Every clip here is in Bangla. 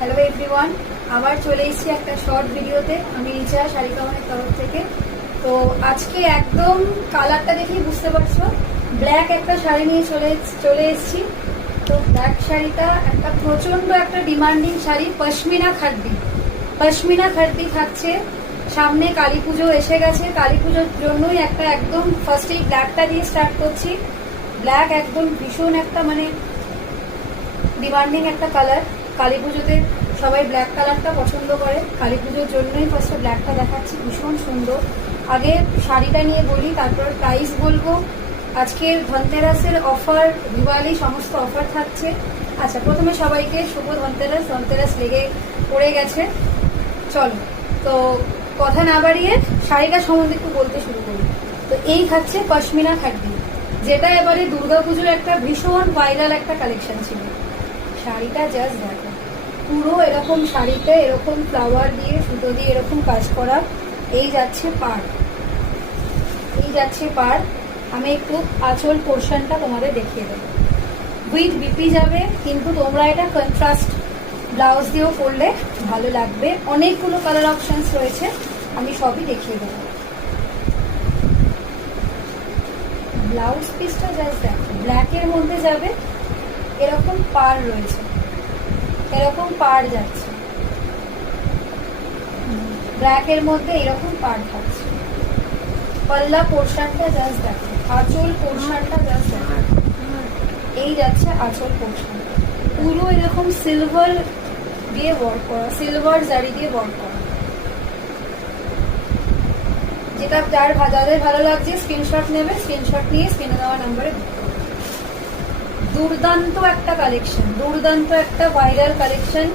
হ্যালো এভরিওয়ান, আবার চলে এসেছি একটা শর্ট ভিডিওতে। আমি রিচা শাড়ি কামানের তরফ থেকে। তো আজকে একদম কালারটা দেখেই বুঝতে পারছো, ব্ল্যাক একটা শাড়ি নিয়ে চলে এসেছি। তো ব্ল্যাক শাড়িটা একটা প্রচন্ড একটা ডিমান্ডিং শাড়ি, পশমিনা খাদ্দি থাকছে। সামনে কালী পুজো এসে গেছে, কালী পুজোর জন্যই একটা একদম ফার্স্টেই ব্ল্যাকটা দিয়ে স্টার্ট করছি। ব্ল্যাক একদম ভীষণ একটা মানে ডিমান্ডিং একটা কালার। কালী পুজোতে সবাই ব্ল্যাক কালারটা পছন্দ করে, কালী পুজোর জন্যই ফার্স্টে ব্ল্যাকটা দেখাচ্ছি। ভীষণ সুন্দর। আগে শাড়িটা নিয়ে বলি, তারপর প্রাইস বলবো। আজকে ধনতেরাসের অফার, দিওয়ালি সমস্ত অফার থাকছে। আচ্ছা, প্রথমে সবাইকে শুভ ধনতেরাস। ধনতেরাস লেগে পড়ে গেছে। চলো, তো কথা না বাড়িয়ে শাড়িটা সম্বন্ধে একটু বলতে শুরু করি। তো এই থাকছে পশমিনা খাদ্দি, যেটা এবারে দুর্গাপুজোর একটা ভীষণ ভাইরাল একটা কালেকশন ছিল। শাড়িটা জাস্ট দেখো, পুরো এরকম শাড়িতে এরকম ফ্লাওয়ার দিয়ে সুতো দিয়ে এরকম কাজ করা। এই যাচ্ছে পাড়। আমি একটু আঁচল পোর্শনটা তোমাদের দেখিয়ে দেবো। উইথ বিপি যাবে, কিন্তু তোমরা এটা কন্ট্রাস্ট ব্লাউজ দিয়েও করলে ভালো লাগবে। অনেকগুলো কালার অপশনস রয়েছে, আমি সবই দেখিয়ে দেবো। ব্লাউজ পিসটা জাস্ট দেখো, ব্ল্যাকের মধ্যে যাবে, এরকম পাড় রয়েছে, এরকম পাড় যাচ্ছে, ব্ল্যাকের মধ্যে এরকম পাড় থাকছে। পাল্লা পোর্শনটা জাস্ট দেখো, আঁচল পোর্শনটা জাস্ট দেখো, এই যাচ্ছে আঁচল পোর্শন। পুরো এরকম সিলভার দিয়ে ওয়ার্ক করা, সিলভার জারি দিয়ে ওয়ার্ক করা। যেটা যাদের ভালো লাগছে স্ক্রিনশট নেবে, স্ক্রিনশট নিয়ে স্ক্রিনে দেওয়া নাম্বারে বুক করবে। দুর্দান্ত একটা কালেকশন, দুর্দান্ত একটা ভাইরাল কালেকশন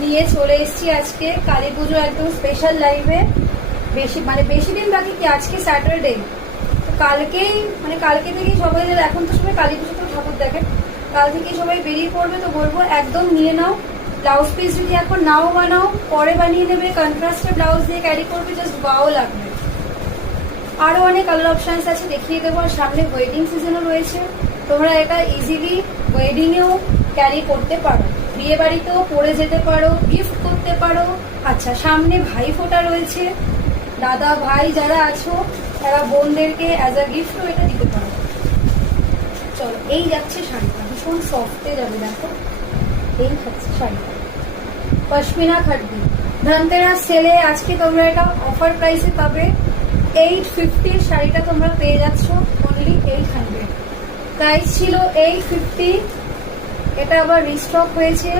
নিয়ে চলে এসেছি আজকে কালী পুজো একদম স্পেশাল লাইভে। বেশি দিন বাকি কি, আজকে স্যাটারডে। তো কালকে থেকেই সবাই, এখন তো সবাই কালী পুজো তো ঠাকুর দেখে, কাল থেকেই সবাই বেরিয়ে পড়বে। তো বলবো একদম নিয়ে নাও। ব্লাউজ পিস যদি এখন নাও বানাও, পরে বানিয়ে নেবে, কন্ট্রাস্টে ব্লাউজ দিয়ে ক্যারি করবে, জাস্ট ওয়াও লাগবে। আরো অনেক কালার অপশনস আছে, দেখিয়ে দেবো। আর সামনে ওয়েডিং সিজনও রয়েছে, তোমরা এটা ইজিলি ওয়েডিং এও ক্যারি করতে পারো, বিয়ে বাড়িতেও পরে যেতে পারো, গিফট করতে পারো। আচ্ছা, সামনে ভাই ফোঁটা রয়েছে, দাদা ভাই যারা আছো তারা বোনদেরকে অ্যাজ আ গিফটও এটা দিতে পারো। চলো, এই যাচ্ছে শাড়িটা, ভীষণ সফটে যাবে। দেখো, এই থাকছে শাড়িটা, পশমিনা খাদ্দি। ধনতেরাস সেলে আজকে তোমরা এটা অফার প্রাইসে পাবে। 850 শাড়িটা তোমরা পেয়ে যাচ্ছ অনলি 800। প্রাইস ছিল 850, এটা আবার রিস্টক হয়েছে।